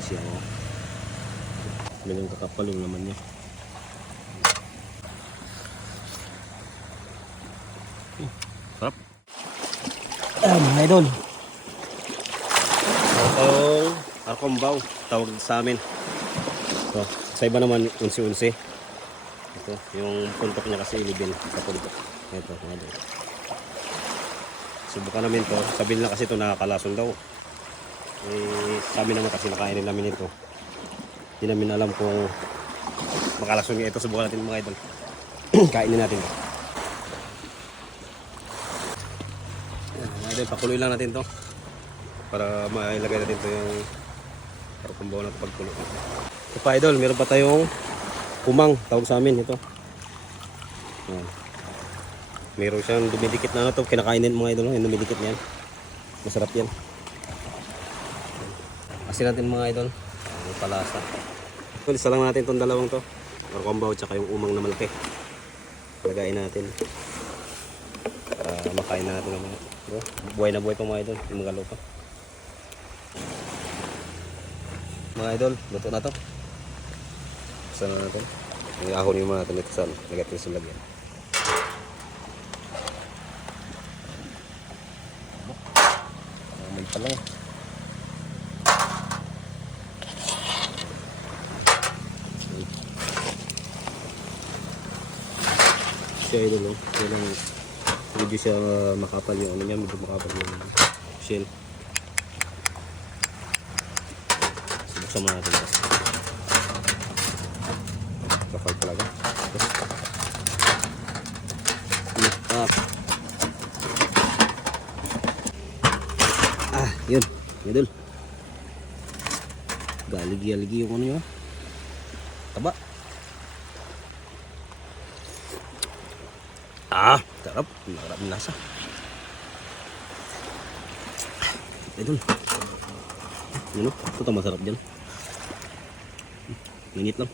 ito siya, oh. Talagang kakapal yung naman niya. Sarap. Mga idol. Itong arkombaw, tawag sa amin. So, sa iba naman, unsi-unsi. Ito, yung puntok niya kasi 11 sa puntok. Ito, mga idol. Subukan namin to. Sabihin lang kasi ito nakakalason daw. Sa amin naman kasi nakainin namin ito. Hindi namin alam kung makalason niya ito. Subukan natin mga idol. Kainin natin ito. Mga idol, pakuloy lang natin to para mailagay natin ito yung arkombaw na pagkulo. Ito pa idol, meron pa tayong kumang, tawag sa amin ito. Meron siyang dumidikit na to, kinakainin mga idol, yung dumidikit niyan. Masarap yan. Asin natin mga idol, ang palasa. So, isa lang natin itong dalawang to, arkombaw tsaka yung umang na malaki. Lagayin natin para makain na natin naman. Buhay na buhay pa mga idol, yung mga lupa. Mga idol, luto na to. Saan na natin? Ahon yung mga natin ito sa negative sa lagyan. May palang. Siya idol, kailang medyo siya makapal yung ano niya, medyo makapal yung shell. Subuksan muna natin ito. Kapal talaga. Yun, idol. Galigi-galigi yung ano yun. Taba. Sarap. Maraming lasa. Idol. Yun o, ito masarap dyan. Nangit lang.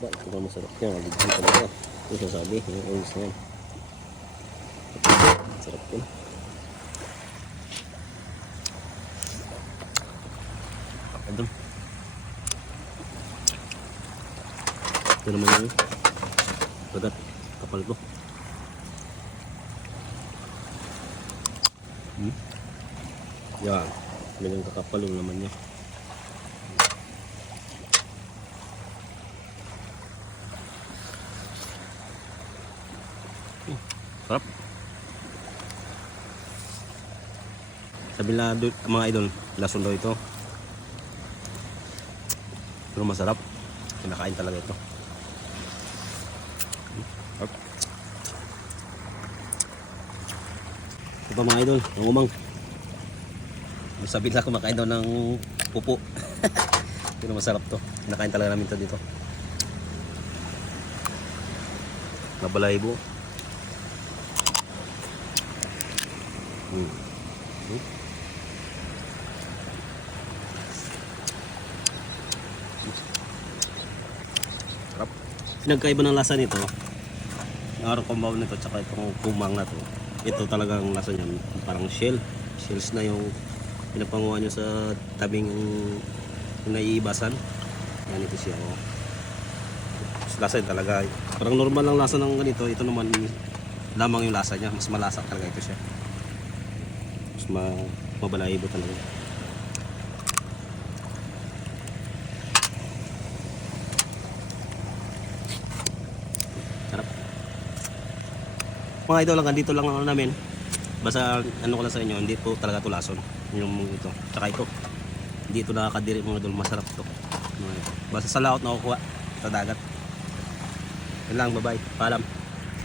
Ito masarap yan. Aligyan talaga. Ito sasabi, yung oils na yan. Sarap yun. Idol. Ito naman yung bagat. Kapal ito. Yan. Ganyan kakapal yung naman niya. Sarap. Sabi na mga idol, lason daw ito. Pero masarap. Kinakain talaga ito. Ito pa mga idol, ang umang. Sabi na kumakain daw ng pupo. Pero masarap to. Kinakain talaga namin ito dito. Nabalahibo. Sarap. Pinagkaiba ng lasa nito, yung arkombaw nito tsaka itong kumang na to, ito talagang lasa niya parang shells na yung pinapanguha nyo sa tabing yung naiibasan. Yan, ito siya, oh. Lasa yun talaga, parang normal lang lasa ng ganito. Ito naman lamang yung lasa niya, mas malasa talaga ito siya, mas mabalahibo talaga. Sarap. Mga idol, hanggang dito lang ako namin. Basta ano ko lang sa inyo, hindi po talaga ito lason yung ito, tsaka ito hindi ito nakakadiri mga idol. Masarap ito. Basta sa laot na kukuha sa dagat. Yan lang, bye bye, paalam.